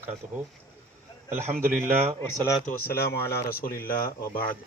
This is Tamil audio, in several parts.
வபரகாத்துஹு அலஹம்துல்லா வசலாத்து வசலாம் அலா ரசூலில்லா வபாத்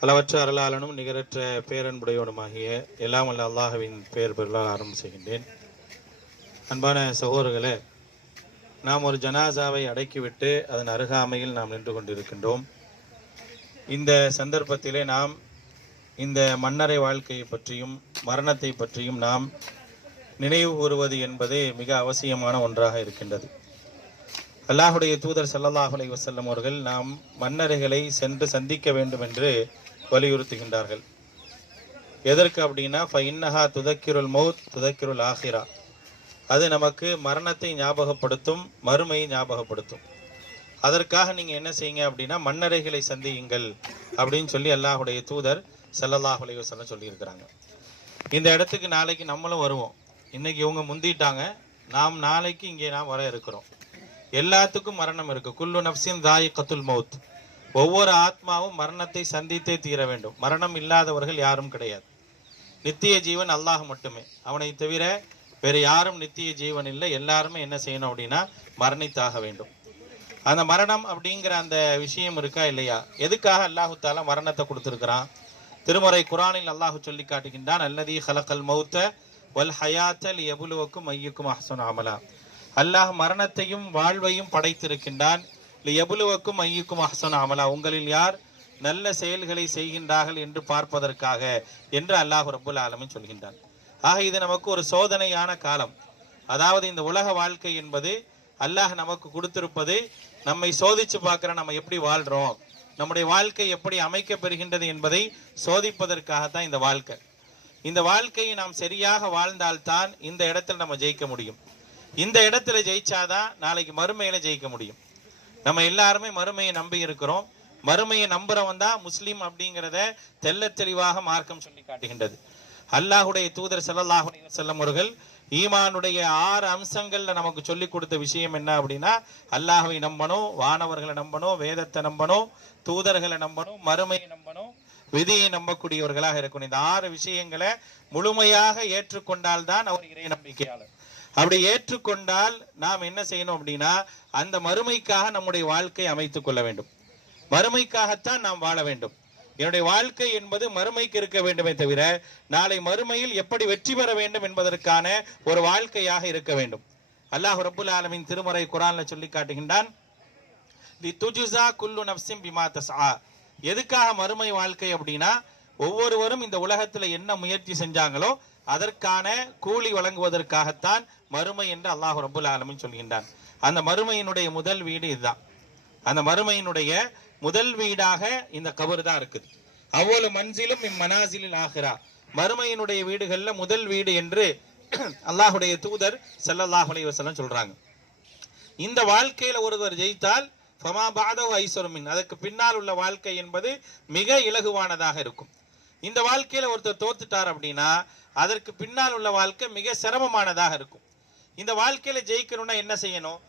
பலவற்ற அருளாளனும் நிகரற்ற பேரன்புடையவனுமாகிய எல்லாம் அல்ல அல்லாஹவின் பெயர் பெருளால் ஆரம்பம் செய்கின்றேன். அன்பான சகோதரர்களே நாம் ஒரு ஜனாசாவை அடக்கிவிட்டு அதன் அருகாமையில் நாம் நின்று கொண்டிருக்கின்றோம். இந்த சந்தர்ப்பத்திலே நாம் இந்த மன்னரை வாழ்க்கையை பற்றியும் மரணத்தை பற்றியும் நாம் நினைவு கூறுவது என்பது மிக அவசியமான ஒன்றாக இருக்கின்றது. அல்லாஹுடைய தூதர் ஸல்லல்லாஹு அலைஹி அவர்கள் நாம் மன்னர்களை சென்று சந்திக்க வேண்டும் என்று வலியுறுத்துகின்றார்கள். எதற்கு அப்படின்னா ஃபைன்னஹா துதக்கிருள் மௌத் துதக்கிருள் ஆஹிரா. அது நமக்கு மரணத்தை ஞாபகப்படுத்தும் மறுமையை ஞாபகப்படுத்தும். அதற்காக நீங்கள் என்ன செய்யுங்க அப்படின்னா மன்னரைகளை சந்தியுங்கள் அப்படின்னு சொல்லி அல்லாஹுடைய தூதர் ஸல்லல்லாஹு அலைஹி சொல்லியிருக்கிறாங்க. இந்த இடத்துக்கு நாளைக்கு நம்மளும் வருவோம். இன்னைக்கு இவங்க முந்திட்டாங்க. நாம் நாளைக்கு இங்கே நாம் வர இருக்கிறோம். எல்லாத்துக்கும் மரணம் இருக்கு. குல்லு நப்சின் தாய் கத்துல் மவுத் ஒவ்வொரு ஆத்மாவும் மரணத்தை சந்தித்தே தீர வேண்டும். மரணம் இல்லாதவர்கள் யாரும் கிடையாது. நித்திய ஜீவன் அல்லாஹ் மட்டுமே. அவனை தவிர வேறு யாரும் நித்திய ஜீவன் இல்லை. எல்லாருமே என்ன செய்யணும் அப்படின்னா மரணித்தாக வேண்டும். அந்த மரணம் அப்படிங்கிற அந்த விஷயம் இருக்கா இல்லையா? எதுக்காக அல்லாஹு தாலா மரணத்தை கொடுத்துருக்கிறான்? திருமறை குரானில் அல்லாஹு சொல்லி காட்டுகின்றான் அல்லதி ஹலக்கல் மௌத்த வல் ஹயாத்தல் எவ்வளவுக்கும் ஐயுக்கும் அஹசன் அமலா. அல்லாஹ் மரணத்தையும் வாழ்வையும் படைத்திருக்கின்றான். எபுலுவக்கும் ஐயுக்கும் அஹசன் அமலா. உங்களில் யார் நல்ல செயல்களை செய்கின்றார்கள் என்று பார்ப்பதற்காக என்று அல்லாஹ் ரபுல் ஆலமின் சொல்கின்றான். ஆக இது நமக்கு ஒரு சோதனையான காலம். அதாவது இந்த உலக வாழ்க்கை என்பது அல்லாஹ் நமக்கு கொடுத்திருப்பது நம்மை சோதிச்சு பார்க்குற நம்ம எப்படி வாழ்கிறோம் நம்முடைய வாழ்க்கை எப்படி அமைக்க பெறுகின்றது என்பதை சோதிப்பதற்காகத்தான் இந்த வாழ்க்கை. இந்த வாழ்க்கையை நாம் சரியாக வாழ்ந்தால்தான் இந்த இடத்தில் நம்ம ஜெயிக்க முடியும். இந்த இடத்துல ஜெயிச்சாதான் நாளைக்கு மறுமையில ஜெயிக்க முடியும். நம்ம எல்லாருமே மறுமையை நம்பி இருக்கிறோம். மறுமையை நம்புறவன் தான் முஸ்லீம் அப்படிங்கிறத தெள்ளத் தெளிவாக மார்க்கம் சொல்லி காட்டுகின்றது. அல்லாஹுடைய தூதர் ஸல்லல்லாஹு செல்லம் அவர்கள் ஈமானுடைய ஆறு அம்சங்கள்ல நமக்கு சொல்லி கொடுத்த விஷயம் என்ன அப்படின்னா அல்லாஹவை நம்பணும் வானவர்களை நம்பணும் வேதத்தை நம்பணும் தூதர்களை நம்பணும் மறுமையை நம்பணும் விதியை நம்பக்கூடியவர்களாக இருக்கணும். இந்த ஆறு விஷயங்களை முழுமையாக ஏற்றுக்கொண்டால்தான் அவர் இறை நம்பிக்கையாளர் அப்படி ஏற்றுக்கொண்டால் நாம் என்ன செய்யணும் அப்படின்னா அந்த மறுமைக்காக நம்முடைய வாழ்க்கை அமைத்துக் கொள்ள வேண்டும். மறுமைக்காகத்தான் நாம் வாழ வேண்டும். என்னுடைய வாழ்க்கை என்பது மறுமைக்கு இருக்க வேண்டுமே தவிர நாளை மறுமையில் எப்படி வெற்றி பெற வேண்டும் என்பதற்கான ஒரு வாழ்க்கையாக இருக்க வேண்டும். அல்லாஹ் ரபுல் ஆலமின் திருமறை குரான்ல சொல்லி காட்டுகின்றான் தி துஜுசா குல்லு நப்சிம் பிமா தசா எதுக்காக மறுமை வாழ்க்கை அப்படின்னா ஒவ்வொருவரும் இந்த உலகத்துல என்ன முயற்சி செஞ்சாங்களோ அதற்கான கூலி வழங்குவதற்காகத்தான் மறுமை என்று அல்லாஹ் ரபுல் ஆலமின் சொல்கின்றான். அந்த மறுமையினுடைய முதல் வீடு இதுதான். அந்த மறுமையினுடைய முதல் வீடாக இந்த கபர் தான் இருக்குது. அவ்வளவு மன்சிலும் இம்மனாசிலில் ஆகிறா மறுமையினுடைய வீடுகள்ல முதல் வீடு என்று அல்லாஹுடைய தூதர் ஸல்லல்லாஹு அலைஹி சொல்றாங்க. இந்த வாழ்க்கையில ஒருவர் ஜெயித்தால் ஃபமா பாதவ் ஐஸ்வரமின் அதற்கு பின்னால் உள்ள வாழ்க்கை என்பது மிக இலகுவானதாக இருக்கும். இந்த வாழ்க்கையில ஒருத்தர் தோத்துட்டார் அப்படின்னா அதற்கு பின்னால் உள்ள வாழ்க்கை மிக சிரமமானதாக இருக்கும். இந்த வாழ்க்கையில ஜெயிக்கணும்னா என்ன செய்யணும்?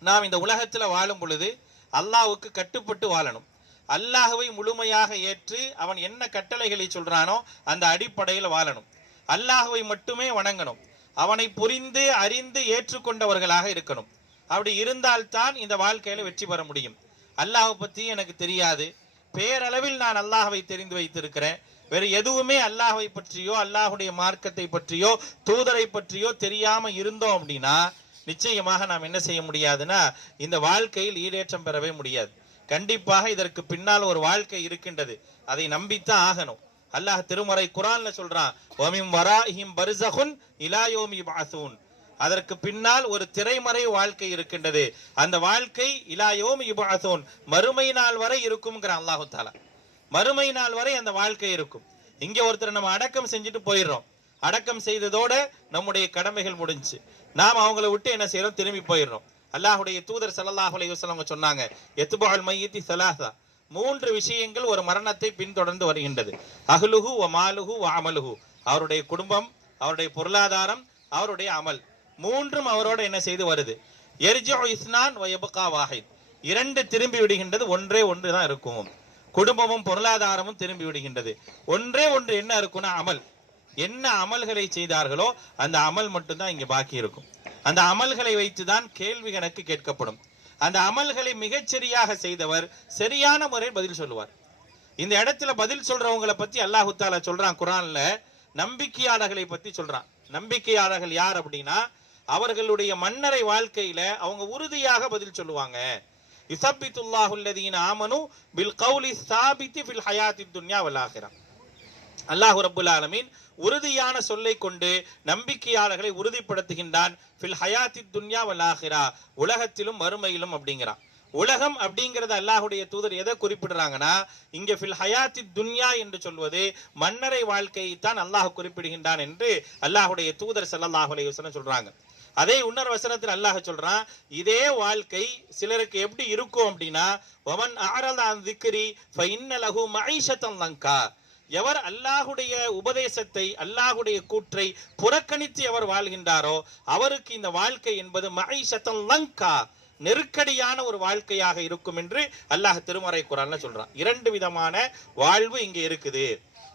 நாம் இந்த உலகத்துல வாழும் பொழுது அல்லாவுக்கு கட்டுப்பட்டு வாழணும். அல்லாஹுவை முழுமையாக ஏற்று அவன் என்ன கட்டளைகளை சொல்றானோ அந்த அடிப்படையில் வாழணும். அல்லாஹுவை மட்டுமே வணங்கணும். அவனை புரிந்து அறிந்து ஏற்றுக்கொண்டவர்களாக இருக்கணும். அப்படி இருந்தால்தான் இந்த வாழ்க்கையில வெற்றி பெற முடியும். அல்லாஹ் பத்தி எனக்கு தெரியாது. பேரளவில் நான் அல்லாஹவை தெரிந்து வைத்திருக்கிறேன். வேறு எதுவுமே அல்லாஹை பற்றியோ அல்லாஹுடைய மார்க்கத்தை பற்றியோ தூதரை பற்றியோ தெரியாம இருந்தோம் அப்படின்னா நிச்சயமாக நாம் என்ன செய்ய முடியாதுன்னா இந்த வாழ்க்கையில் ஈடேற்றம் பெறவே முடியாது. கண்டிப்பாக இதற்கு பின்னால் ஒரு வாழ்க்கை இருக்கின்றது. அதை நம்பித்தான் ஆகணும். அல்லாஹ் திருமறை குரான்ல சொல்றான் ஒமிம் வராஹிம் பர்சகுன் இலாயோமி பாசூன் அதற்கு பின்னால் ஒரு திரைமறை வாழ்க்கை இருக்கின்றது. அந்த வாழ்க்கை இலாயோம் இபாசோன் மறுமை நாள் வரை இருக்கும்ங்கிற அல்லாஹு தாலா மறுமை நாள் வரை அந்த வாழ்க்கை இருக்கும். இங்க ஒருத்தர் நம்ம அடக்கம் செஞ்சுட்டு போயிடுறோம். அடக்கம் செய்ததோட நம்முடைய கடமைகள் முடிஞ்சு. நாம் அவங்கள விட்டு என்ன செய்யறோம் திரும்பி போயிடுறோம். அல்லாஹுடைய தூதர் ஸல்லல்லாஹு அலைஹி சொன்னாங்க எத்துபால் மையத்தி சலாசா மூன்று விஷயங்கள் ஒரு மரணத்தை பின்தொடர்ந்து வருகின்றது. அகலுகு வ மாலுகு வ அவருடைய குடும்பம் அவருடைய பொருளாதாரம் அவருடைய அமல். மூன்றும் அவரோட என்ன செய்து வருது. எரிஜோ இஸ்னான் வ வாஹித். இரண்டு திரும்பி விடுகின்றது ஒன்றே ஒன்று தான் இருக்கும். குடும்பமும் பொருளாதாரமும் திரும்பி விடுகின்றது. ஒன்றே ஒன்று என்ன இருக்கும்னா அமல். என்ன அமல்களை செய்தார்களோ அந்த அமல் மட்டும்தான் இங்க பாக்கி இருக்கும். அந்த அமல்களை வைத்துதான் கேள்வி கணக்கு கேட்கப்படும். அந்த அமல்களை மிகச்சரியாக செய்தவர் சரியான முறையில் பதில் சொல்லுவார். இந்த இடத்துல பதில் சொல்றவங்களை பத்தி அல்லாஹு தாலா சொல்றான் குரான்ல. நம்பிக்கையாளர்களை பத்தி சொல்றான். நம்பிக்கையாளர்கள் யார் அப்படின்னா அவர்களுடைய மன்னரை வாழ்க்கையில அவங்க உறுதியாக பதில் சொல்லுவாங்க. இசப்பித்துல்லாஹுல்லதீன ஆமனு பில் கௌலி சாபித்தி பில் ஹயாத்தி துன்யா வல் ஆகிரா. அல்லாஹ் ரப்புல் ஆலமீன் உறுதியான சொல்லை கொண்டு நம்பிக்கையாளர்களை உறுதிப்படுத்துகின்றான். ஃபில் ஹயாத்தி துன்யா வல் உலகத்திலும் மறுமையிலும் அப்படிங்கிறான். உலகம் அப்படிங்கறத அல்லாஹுடைய தூதர் எதை குறிப்பிடுறாங்கன்னா இங்க ஃபில் ஹயாத்தி துன்யா என்று சொல்வது மன்னரை வாழ்க்கையை தான் அல்லாஹ் குறிப்பிடுகின்றான் என்று அல்லாஹுடைய தூதர் ஸல்லல்லாஹு அலைஹி சொல்றாங்க. அதே இன்னொரு வசனத்தில் அல்லாஹ் சொல்றான் இதே வாழ்க்கை சிலருக்கு எப்படி இருக்கும் அப்படின்னா ஒமன் ஆரதான் திக்ரி ஃபைன்ன லஹு லங்கா. எவர் அல்லாஹுடைய உபதேசத்தை அல்லாஹுடைய கூற்றை புறக்கணித்து எவர் வாழ்கின்றாரோ அவருக்கு இந்த வாழ்க்கை என்பது மஐஷத்தன் லங்கா நெருக்கடியான ஒரு வாழ்க்கையாக இருக்கும் என்று அல்லாஹ் திருமறை குரான்ல சொல்றான். இரண்டு விதமான வாழ்வு இங்க இருக்குது.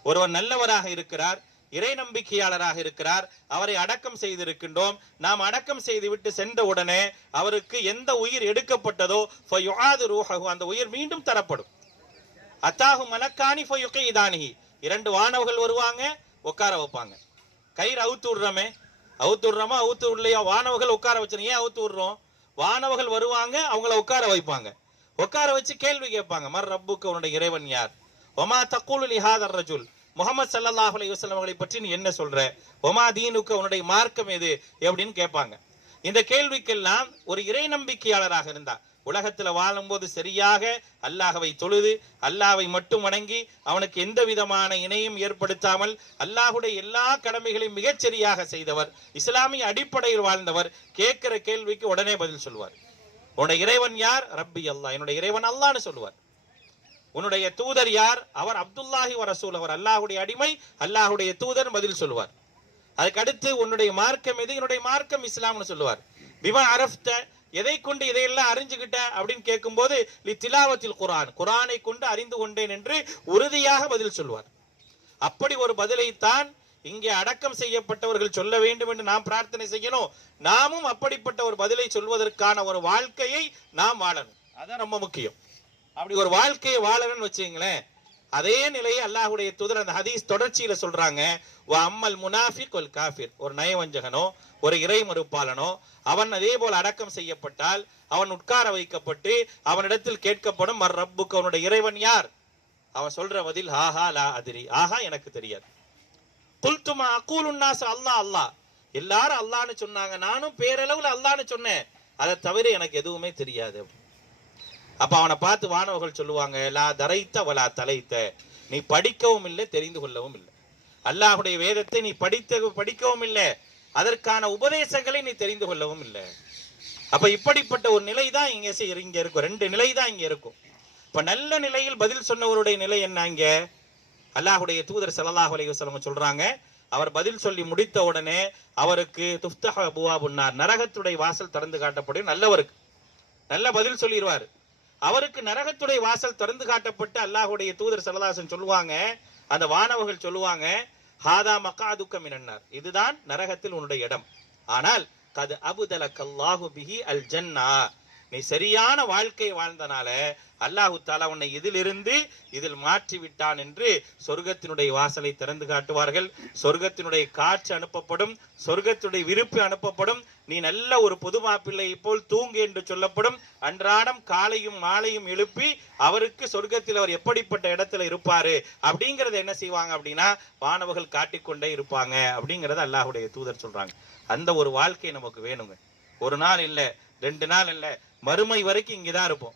ஒருவர் நல்லவராக இருக்கிறார் இறை நம்பிக்கையாளராக இருக்கிறார். அவரை அடக்கம் செய்திருக்கின்றோம். நாம் அடக்கம் செய்துவிட்டு சென்ற உடனே அவருக்கு எந்த உயிர் எடுக்கப்பட்டதோ அந்த உயிர் மீண்டும் தரப்படும். அத்தாகு மலக்கானி ஃபயுகைதானிஹி. இரண்டு வானவர்கள் வருவாங்க உட்கார வைப்பாங்க. கயிறு அவுத்து விடுறோமே. அவுத்து விடுறோமா அவுத்து விடலையா? வானவர்கள் உட்கார வச்சிருங்க ஏன் அவுத்து விடுறோம்? வானவர்கள் வருவாங்க அவங்கள உட்கார வைப்பாங்க. உட்கார வச்சு கேள்வி கேட்பாங்க. மர் ரப்புக்கு உன்னுடைய இறைவன் யார்? ஒமா தக்கூலு லிஹாதர் ரஜுல். முகமது சல்லாஹ் அலையுஸ்லம் அவர்களை பற்றி நீ என்ன சொல்ற? ஒமா தீனுக்கு உன்னுடைய மார்க்கம் எது? எப்படின்னு கேட்பாங்க. இந்த கேள்விக்கெல்லாம் ஒரு இறை நம்பிக்கையாளராக இருந்தா உலகத்துல வாழும்போது சரியாக அல்லாஹவை தொழுது அல்லாவை மட்டும் வணங்கி அவனுக்கு எந்த விதமான இணையும் ஏற்படுத்தாமல் அல்லாஹுடைய எல்லா கடமைகளையும் மிகச்சரியாக செய்தவர் இஸ்லாமிய அடிப்படையில் வாழ்ந்தவர் கேட்கிற கேள்விக்கு உடனே பதில் சொல்லுவார். உன்னுடைய இறைவன் யார்? ரப்பி அல்லாஹ். என்னுடைய இறைவன் அல்லாஹ்னு சொல்லுவார். உன்னுடைய தூதர் யார்? அவர் அப்துல்லாஹி வ ரசூல். அவர் அல்லாஹுடைய அடிமை அல்லாஹுடைய தூதர் பதில் சொல்லுவார். அதுக்கு அடுத்து உன்னுடைய மார்க்கம் எது? என்னுடைய மார்க்கம் இஸ்லாம்னு சொல்லுவார். விமா அரஃப்த எதை கொண்டு இதையெல்லாம் அறிஞ்சுக்கிட்ட அப்படின்னு கேட்கும்போது லி திலாவத்தில் குரான் குரானை கொண்டு அறிந்து கொண்டேன் என்று உறுதியாக பதில் சொல்வார் அப்படி ஒரு பதிலைத்தான் இங்கே அடக்கம் செய்யப்பட்டவர்கள் சொல்ல வேண்டும் என்று நாம் பிரார்த்தனை செய்யணும். நாமும் அப்படிப்பட்ட ஒரு பதிலை சொல்வதற்கான ஒரு வாழ்க்கையை நாம் வாழணும். அதான் ரொம்ப முக்கியம். அப்படி ஒரு வாழ்க்கையை வாழணும்னு வச்சுங்களேன் அதே நிலையை அல்லாஹ்வுடைய தூதர் அந்த ஹதீஸ் தொடர்ச்சியில சொல்றாங்க. அம்மல் முனாஃபிக் ஒல் காஃபிர். ஒரு நயவஞ்சகனோ ஒரு இறை மறுப்பாளனோ அவன் அதே போல அடக்கம் செய்யப்பட்டால் அவன் உட்கார வைக்கப்பட்டு அவனிடத்தில் கேட்கப்படும் மர் ரப்புக்கு அவனுடைய இறைவன் யார்? அவன் சொல்ற பதில் ஆஹா லா அதிரி. ஆஹா எனக்கு தெரியாது. குல்துமா அக்கூலுன்னாஸ் அல்லாஹ் அல்லாஹ் எல்லாரும் அல்லாஹ்னு சொன்னாங்க. நானும் பேரளவுல அல்லாஹ்னு சொன்னேன். அதை தவிர எனக்கு எதுவுமே தெரியாது. அப்ப அவனை பார்த்து வானவர்கள் சொல்லுவாங்க லா தரைத்த வலா தலைத்த. நீ படிக்கவும் இல்லை தெரிந்து கொள்ளவும் இல்லை. அல்லாஹுடைய வேதத்தை நீ படித்த படிக்கவும் இல்லை. அதற்கான உபதேசங்களை நீ தெரிந்து கொள்ளவும் இல்லை. அப்ப இப்படிப்பட்ட ஒரு நிலை தான் இங்க இங்க இருக்கும். ரெண்டு நிலை தான் இங்க இருக்கும். இப்ப நல்ல நிலையில் பதில் சொன்னவருடைய நிலை என்ன இங்க? அல்லாஹுடைய தூதர் ஸல்லல்லாஹு அலைவசலம் சொல்றாங்க அவர் பதில் சொல்லி முடித்த உடனே அவருக்கு துஃப்தஹ அபுவாபுன்னார் நரகத்துடைய வாசல் திறந்து காட்டப்படும் நல்லவருக்கு. நல்ல பதில் சொல்லிடுவார் அவருக்கு நரகத்துடைய வாசல் திறந்து காட்டப்பட்டு அல்லாஹுடைய தூதர் சரதாசன் சொல்லுவாங்க அந்த வானவர்கள் சொல்லுவாங்க ஹாதா மக்காதுக்க மினன்னார். இதுதான் நரகத்தில் உன்னுடைய இடம். ஆனால் கது அபுதலக்கல்லாஹு பிஹி அல் ஜன்னா நீ சரியான வாழ்க்கை வாழ்ந்தனால அல்லாஹு தாலா உன்னை இதிலிருந்து இதில் மாற்றி விட்டான் என்று சொர்க்கத்தினுடைய வாசலை திறந்து காட்டுவார்கள். சொர்க்கத்தினுடைய காற்று அனுப்பப்படும் சொர்க்கத்தினுடைய விருப்பு அனுப்பப்படும். நீ நல்ல ஒரு பொது மாப்பிள்ளையை போல் தூங்கு என்று சொல்லப்படும். அன்றாடம் காலையும் மாலையும் எழுப்பி அவருக்கு சொர்க்கத்தில் அவர் எப்படிப்பட்ட இடத்துல இருப்பாரு அப்படிங்கறத என்ன செய்வாங்க அப்படின்னா வானவர்கள் காட்டிக்கொண்டே இருப்பாங்க அப்படிங்கறத அல்லாஹுடைய தூதர் சொல்றாங்க. அந்த ஒரு வாழ்க்கை நமக்கு வேணுங்க. ஒரு நாள் இல்லை ரெண்டு நாள் இல்லை மறுமை வரைக்கும் இங்கேதான் இருப்போம்.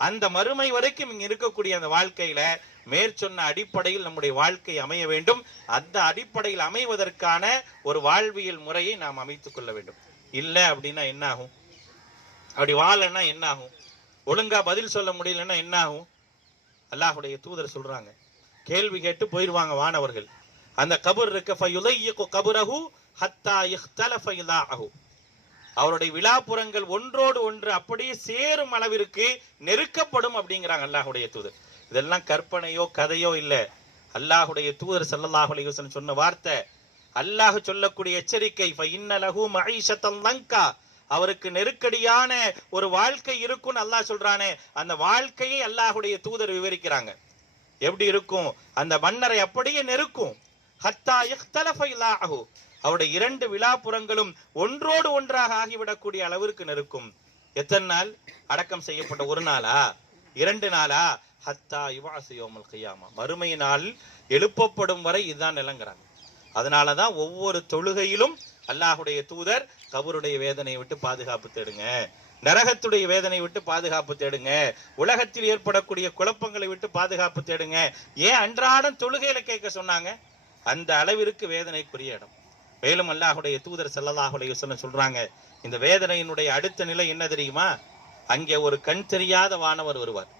அந்த மறுமை வரைக்கும் இங்க இருக்கக்கூடிய அந்த வாழ்க்கையில மேற்சொன்ன அடிப்படையில் நம்முடைய வாழ்க்கை அமைய வேண்டும். அந்த அடிப்படையில் அமைவதற்கான ஒரு வாழ்வியல் முறையை நாம் அமைத்துக் கொள்ள வேண்டும். இல்ல அப்படின்னா என்ன ஆகும் அப்படி வாழன்னா என்ன ஆகும் ஒழுங்கா பதில் சொல்ல முடியலன்னா என்ன ஆகும் அல்லாஹுடைய தூதர் சொல்றாங்க. கேள்வி கேட்டு போயிடுவாங்க வானவர்கள். அந்த கபர் இருக்க கபுரகு ஹத்தா இஹ்தலஃப ஆகும் அவருடைய விழாப்புறங்கள் ஒன்றோடு ஒன்று அப்படியே சேரும் அளவிற்கு நெருக்கப்படும் அப்படிங்கிறாங்க அல்லாஹுடைய தூதர். இதெல்லாம் கற்பனையோ கதையோ இல்ல. அல்லாஹுடைய தூதர் ஸல்லல்லாஹு அலைஹி சொன்ன வார்த்தை. அல்லாஹ் சொல்லக்கூடிய எச்சரிக்கை "ஃபஇன்ன லஹு லங்கா. அவருக்கு நெருக்கடியான ஒரு வாழ்க்கை இருக்கும்னு அல்லாஹ் சொல்றானே. அந்த வாழ்க்கையை அல்லாஹுடைய தூதர் விவரிக்கிறாங்க. எப்படி இருக்கும்? அந்த மன்னரை அப்படியே நெருக்கும். ஹத்தா அவருடைய இரண்டு விழாப்புறங்களும் ஒன்றோடு ஒன்றாக ஆகிவிடக்கூடிய அளவிற்கு நெருக்கும். எத்தனை நாள்? அடக்கம் செய்யப்பட்ட ஒரு நாளா? இரண்டு நாளா? ஹத்தா யுவாசியோமல் கையாமா. மறுமை நாள் எழுப்பப்படும் வரை இதுதான் நிலங்கிறாங்க. அதனாலதான் ஒவ்வொரு தொழுகையிலும் அல்லாஹுடைய தூதர் கபருடைய வேதனையை விட்டு பாதுகாப்பு தேடுங்க. நரகத்துடைய வேதனை விட்டு பாதுகாப்பு தேடுங்க. உலகத்தில் ஏற்படக்கூடிய குழப்பங்களை விட்டு பாதுகாப்பு தேடுங்க. ஏன் அன்றாடம் தொழுகையில கேட்க சொன்னாங்க? அந்த அளவிற்கு வேதனைக்குரிய இடம். மேலும் அல்லாஹுடைய தூதர் ஸல்லல்லாஹு அலைஹி சொல்றாங்க இந்த வேதனையினுடைய அடுத்த நிலை என்ன தெரியுமா? அங்கே ஒரு கண் தெரியாத வானவர் வருவார்.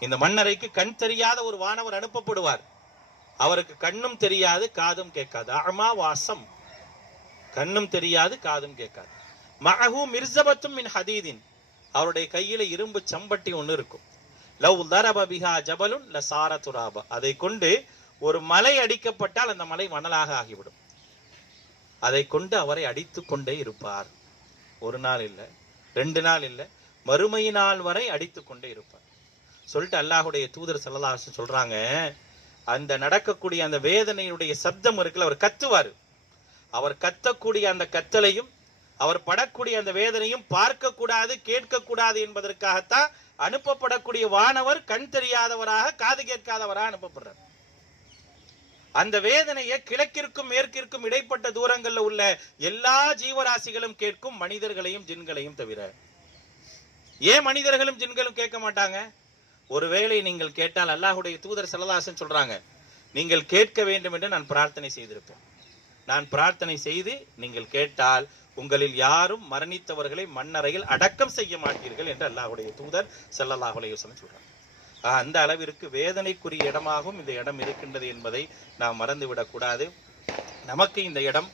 இந்த மன்னரைக்கு கண் தெரியாத ஒரு வானவர் அனுப்பப்படுவார். அவருக்கு கண்ணும் தெரியாது காதும் கேட்காது. அமா வாசம். கண்ணும் தெரியாது காதும் கேட்காது. மகூ மிர்சபத்தும் மின் ஹதீதின். அவருடைய கையில இரும்பு சம்பட்டி ஒன்று இருக்கும். லவ் தரப பிஹா ஜபலுன் லசார துராபா. அதை கொண்டு ஒரு மலை அடிக்கப்பட்டால் அந்த மலை மணலாக ஆகிவிடும். அதை கொண்டு அவரை அடித்து கொண்டே இருப்பார். ஒரு நாள் இல்லை ரெண்டு நாள் இல்லை மறுமை நாள் வரை அடித்து கொண்டே இருப்பார். சொல்லிட்டு அல்லாஹுடைய தூதர் ஸல்லல்லாஹு சொல்றாங்க அந்த நடக்கக்கூடிய அந்த வேதனையுடைய சப்தம் இருக்குல்ல அவர் கத்துவார். அவர் கத்தக்கூடிய அந்த கத்தலையும் அவர் படக்கூடிய அந்த வேதனையும் பார்க்க கூடாது கேட்க கூடாது என்பதற்காகத்தான் அனுப்பப்படக்கூடிய வானவர் கண் தெரியாதவராக காது கேட்காதவராக அனுப்பப்படுறார். அந்த வேதனையை கிழக்கிற்கும் மேற்கிற்கும் இடைப்பட்ட தூரங்கள்ல உள்ள எல்லா ஜீவராசிகளும் கேட்கும் மனிதர்களையும் ஜின்களையும் தவிர. ஏன் மனிதர்களும் ஜின்களும் கேட்க மாட்டாங்க? ஒருவேளை நீங்கள் கேட்டால் அல்லாஹுடைய தூதர் செல்லதாசன் சொல்றாங்க நீங்கள் கேட்க வேண்டும் என்று நான் பிரார்த்தனை செய்திருப்பேன். நான் பிரார்த்தனை செய்து நீங்கள் கேட்டால் உங்களில் யாரும் மரணித்தவர்களை மண்ணறையில் அடக்கம் செய்ய மாட்டீர்கள் என்று அல்லாஹுடைய தூதர் ஸல்லல்லாஹு சொல்றாங்க அந்த அளவிற்கு வேதனைக்குரிய இடமாகவும் இந்த இடம் இருக்கின்றது என்பதை நாம் மறந்துவிடக்கூடாது நமக்கு இந்த இடம்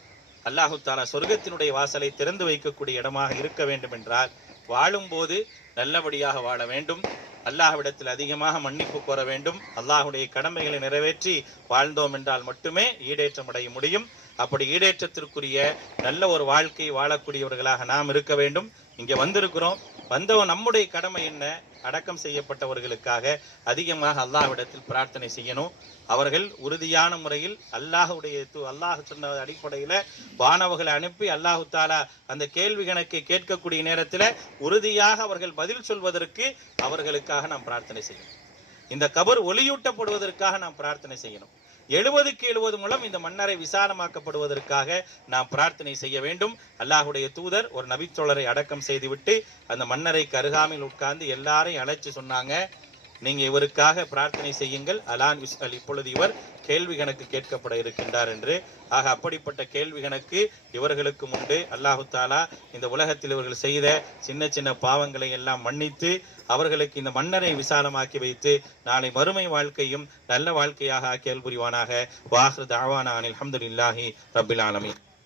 அல்லாஹு தாலா சொர்க்கத்தினுடைய வாசலை திறந்து வைக்கக்கூடிய இடமாக இருக்க வேண்டும் என்றால் வாழும்போது நல்லபடியாக வாழ வேண்டும். அல்லாஹ்விடத்தில் அதிகமாக மன்னிப்பு கோர வேண்டும். அல்லாஹுடைய கடமைகளை நிறைவேற்றி வாழ்ந்தோம் என்றால் மட்டுமே ஈடேற்றம் அடைய முடியும். அப்படி ஈடேற்றத்திற்குரிய நல்ல ஒரு வாழ்க்கை வாழக்கூடியவர்களாக நாம் இருக்க வேண்டும். இங்கே வந்திருக்கிறோம். வந்தவன் நம்முடைய கடமை என்ன? அடக்கம் செய்யப்பட்டவர்களுக்காக அதிகமாக அல்லாஹ்விடத்தில் பிரார்த்தனை செய்யணும். அவர்கள் உறுதியான முறையில் அல்லாஹுடைய து- அல்லாஹ் சொன்ன அடிப்படையில் வானவர்களை அனுப்பி அல்லாஹு தாலா அந்த கேள்வி கணக்கை கேட்கக்கூடிய நேரத்தில் உறுதியாக அவர்கள் பதில் சொல்வதற்கு அவர்களுக்காக நாம் பிரார்த்தனை செய்யணும். இந்த கபர் ஒளியூட்டப்படுவதற்காக நாம் பிரார்த்தனை செய்யணும். எழுபதுக்கு எழுபது மூலம் இந்த மன்னரை விசாலமாக்கப்படுவதற்காக நாம் பிரார்த்தனை செய்ய வேண்டும். அல்லாஹுடைய தூதர் ஒரு நபித்தோழரை அடக்கம் செய்துவிட்டு அந்த மன்னரை கருகாமில் உட்கார்ந்து எல்லாரையும் அழைச்சு சொன்னாங்க. நீங்கள் இவருக்காக பிரார்த்தனை செய்யுங்கள். அலான் விஸ்அல் இப்பொழுது இவர் கேள்வி கணக்கு கேட்கப்பட இருக்கின்றார் என்று. ஆக அப்படிப்பட்ட கேள்வி கணக்கு இவர்களுக்கும் உண்டு. அல்லாஹு தாலா இந்த உலகத்தில் இவர்கள் செய்த சின்ன சின்ன பாவங்களை எல்லாம் மன்னித்து அவர்களுக்கு இந்த மன்னரை விசாலமாக்கி வைத்து நாளை மறுமை வாழ்க்கையும் நல்ல வாழ்க்கையாக ஆக்கியல் புரிவானாக வாஹ்ரு தாவானா அனில் அல்ஹம்துலில்லாஹி ரப்பில் ஆலமி